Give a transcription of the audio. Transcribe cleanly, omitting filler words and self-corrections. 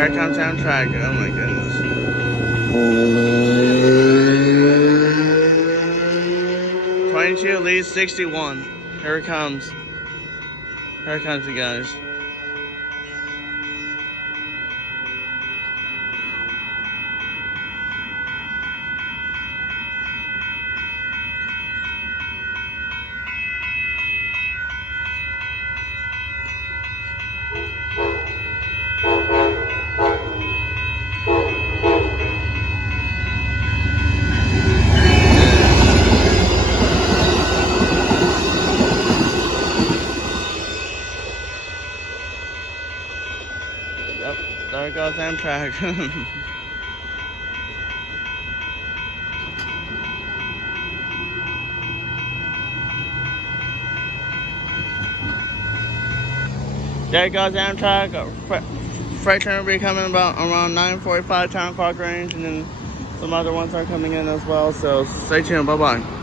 Here comes Amtrak. Oh my goodness. 22 leads 61. Here it comes. Here it comes, you guys. Yep, there goes Amtrak. There goes Amtrak. Freight train will be coming about around 9:45 10 o'clock range, and then some other ones are coming in as well. So stay tuned. Bye bye.